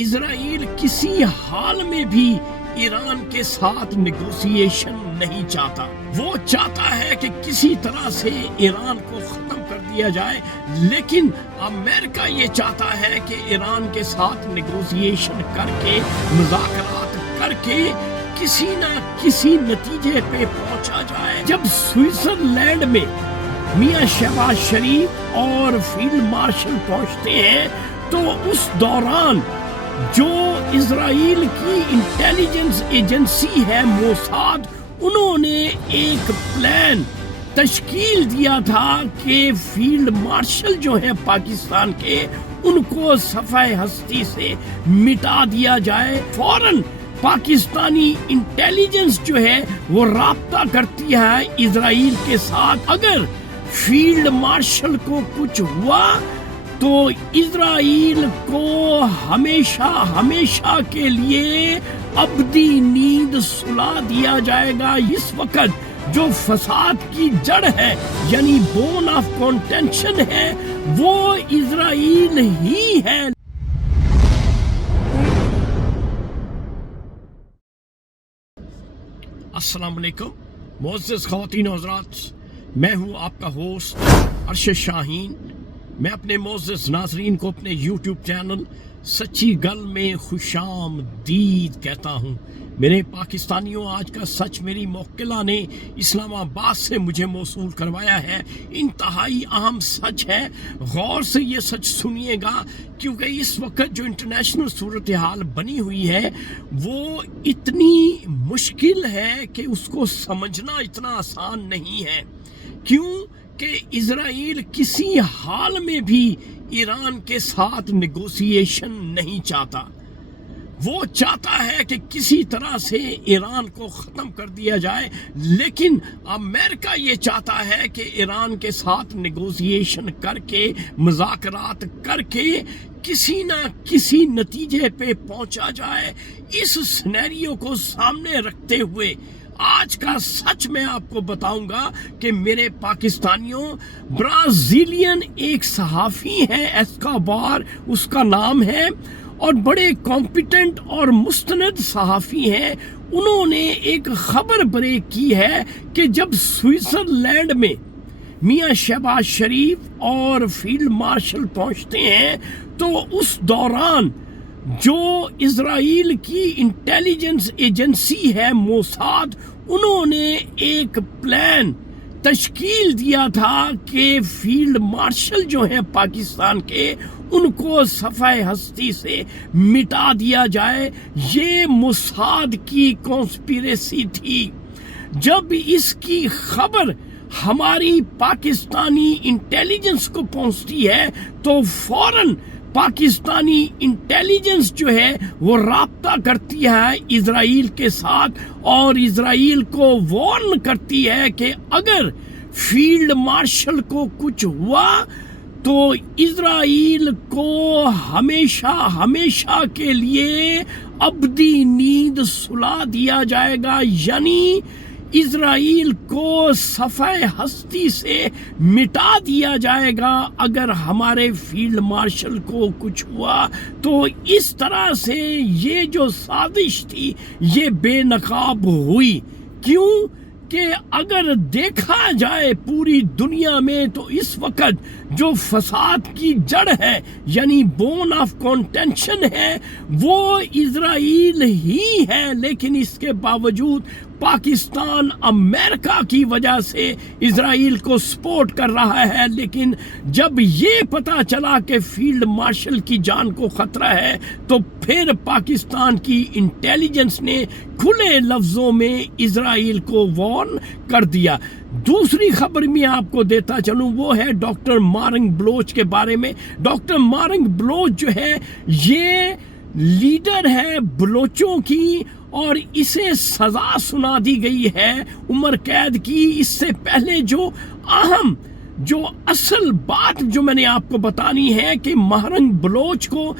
اسرائیل کسی حال میں بھی ایران کے ساتھ نیگوسیشن نہیں چاہتا۔ وہ چاہتا ہے کہ کسی طرح سے ایران کو ختم کر دیا جائے، لیکن امریکہ یہ چاہتا ہے کہ ایران کے ساتھ نیگوسیشن کر کے، مذاکرات کر کے کسی نہ کسی نتیجے پہ پہنچا جائے۔ جب سوئٹزرلینڈ میں میاں شہباز شریف اور فیلڈ مارشل پہنچتے ہیں تو اس دوران جو اسرائیل کی انٹیلیجنس ایجنسی ہے موساد، انہوں نے ایک پلان تشکیل دیا تھا کہ فیلڈ مارشل جو ہے پاکستان کے، ان کو صفحہ ہستی سے مٹا دیا جائے۔ فوراً پاکستانی انٹیلیجنس جو ہے وہ رابطہ کرتی ہے اسرائیل کے ساتھ۔ اگر فیلڈ مارشل کو کچھ ہوا تو اسرائیل کو ہمیشہ کے لیے ابدی نیند سلا دیا جائے گا۔ اس وقت جو فساد کی جڑ ہے، یعنی بون آف کنٹینشن ہے، وہ اسرائیل ہی ہے۔ السلام علیکم معزز خواتین و حضرات، میں ہوں آپ کا ہوسٹ ارشد شاہین۔ میں اپنے معزز ناظرین کو اپنے یوٹیوب چینل سچی گل میں خوش آمدید کہتا ہوں۔ میرے پاکستانیوں، آج کا سچ میری موکلہ نے اسلام آباد سے مجھے موصول کروایا ہے۔ انتہائی اہم سچ ہے، غور سے یہ سچ سنیے گا، کیونکہ اس وقت جو انٹرنیشنل صورتحال بنی ہوئی ہے وہ اتنی مشکل ہے کہ اس کو سمجھنا اتنا آسان نہیں ہے۔ کیوں کہ اسرائیل کسی حال میں بھی ایران کے ساتھ نیگوسیشن نہیں چاہتا۔ وہ چاہتا ہے کہ کسی طرح سے ایران کو ختم کر دیا جائے، لیکن امریکہ یہ چاہتا ہے کہ ایران کے ساتھ نیگوسیشن کر کے، مذاکرات کر کے کسی نہ کسی نتیجے پہ پہنچا جائے۔ اس سینیریو کو سامنے رکھتے ہوئے آج کا سچ میں آپ کو بتاؤں گا کہ میرے پاکستانیوں، برازیلین ایک صحافی ہے، ایسکوبار اس کا نام ہے، اور بڑے کمپیٹنٹ اور مستند صحافی ہیں۔ انہوں نے ایک خبر بریک کی ہے کہ جب سوئٹزرلینڈ میں میاں شہباز شریف اور فیلڈ مارشل پہنچتے ہیں تو اس دوران جو اسرائیل کی انٹیلیجنس ایجنسی ہے موساد، انہوں نے ایک پلان تشکیل دیا تھا کہ فیلڈ مارشل جو ہیں پاکستان کے، ان کو صفحہ ہستی سے مٹا دیا جائے۔ یہ موساد کی کانسپیریسی تھی۔ جب اس کی خبر ہماری پاکستانی انٹیلیجنس کو پہنچتی ہے تو فوراً پاکستانی انٹیلیجنس جو ہے وہ رابطہ کرتی ہے اسرائیل کے ساتھ، اور اسرائیل کو وارن کرتی ہے کہ اگر فیلڈ مارشل کو کچھ ہوا تو اسرائیل کو ہمیشہ کے لیے ابدی نیند سلا دیا جائے گا، یعنی اسرائیل کو صفحہ ہستی سے مٹا دیا جائے گا اگر ہمارے فیلڈ مارشل کو کچھ ہوا۔ تو اس طرح سے یہ جو سازش تھی یہ بے نقاب ہوئی۔ کیوں کہ اگر دیکھا جائے پوری دنیا میں تو اس وقت جو فساد کی جڑ ہے، یعنی بون آف کنٹینشن ہے، وہ اسرائیل ہی ہے، لیکن اس کے باوجود پاکستان امریکہ کی وجہ سے اسرائیل کو سپورٹ کر رہا ہے۔ لیکن جب یہ پتہ چلا کہ فیلڈ مارشل کی جان کو خطرہ ہے تو پھر پاکستان کی انٹیلیجنس نے کھلے لفظوں میں اسرائیل کو وارن کر دیا۔ دوسری خبر میں آپ کو دیتا چلوں، وہ ہے ڈاکٹر مارنگ بلوچ کے بارے میں۔ ڈاکٹر مارنگ بلوچ جو ہے یہ لیڈر ہے بلوچوں کی، اور اسے سزا سنا دی گئی ہے عمر قید کی۔ اس سے پہلے جو اصل بات جو میں نے آپ کو بتانی ہے کہ مارنگ بلوچ کو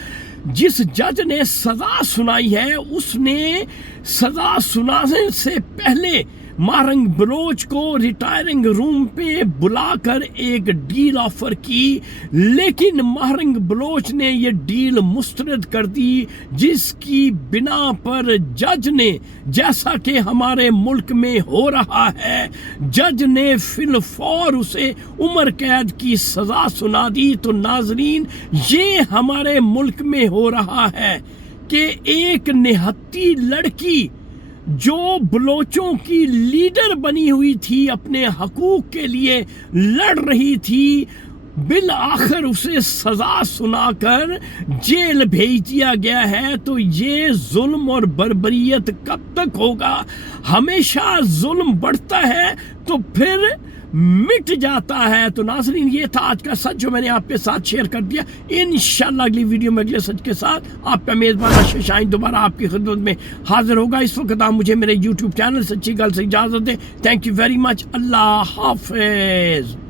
جس جج نے سزا سنائی ہے، اس نے سزا سنانے سے پہلے ماہرنگ بلوچ کو ریٹائرنگ روم پہ بلا کر ایک ڈیل آفر کی، لیکن ماہرنگ بلوچ نے یہ ڈیل مسترد کر دی، جس کی بنا پر جج نے، جیسا کہ ہمارے ملک میں ہو رہا ہے، جج نے فی الفور اسے عمر قید کی سزا سنا دی۔ تو ناظرین، یہ ہمارے ملک میں ہو رہا ہے کہ ایک نہتی لڑکی جو بلوچوں کی لیڈر بنی ہوئی تھی، اپنے حقوق کے لیے لڑ رہی تھی، بالآخر اسے سزا سنا کر جیل بھیج دیا گیا ہے۔ تو یہ ظلم اور بربریت کب تک ہوگا؟ ہمیشہ ظلم بڑھتا ہے تو پھر مٹ جاتا ہے۔ تو ناظرین، یہ تھا آج کا سچ جو میں نے آپ کے ساتھ شیئر کر دیا۔ انشاءاللہ اگلی ویڈیو میں اگلے سچ کے ساتھ آپ کا میزبان ارشد شاہین دوبارہ آپ کی خدمت میں حاضر ہوگا۔ اس وقت آپ مجھے میرے یوٹیوب چینل سچی گل سے اجازت دیں۔ Thank you very much. اللہ حافظ۔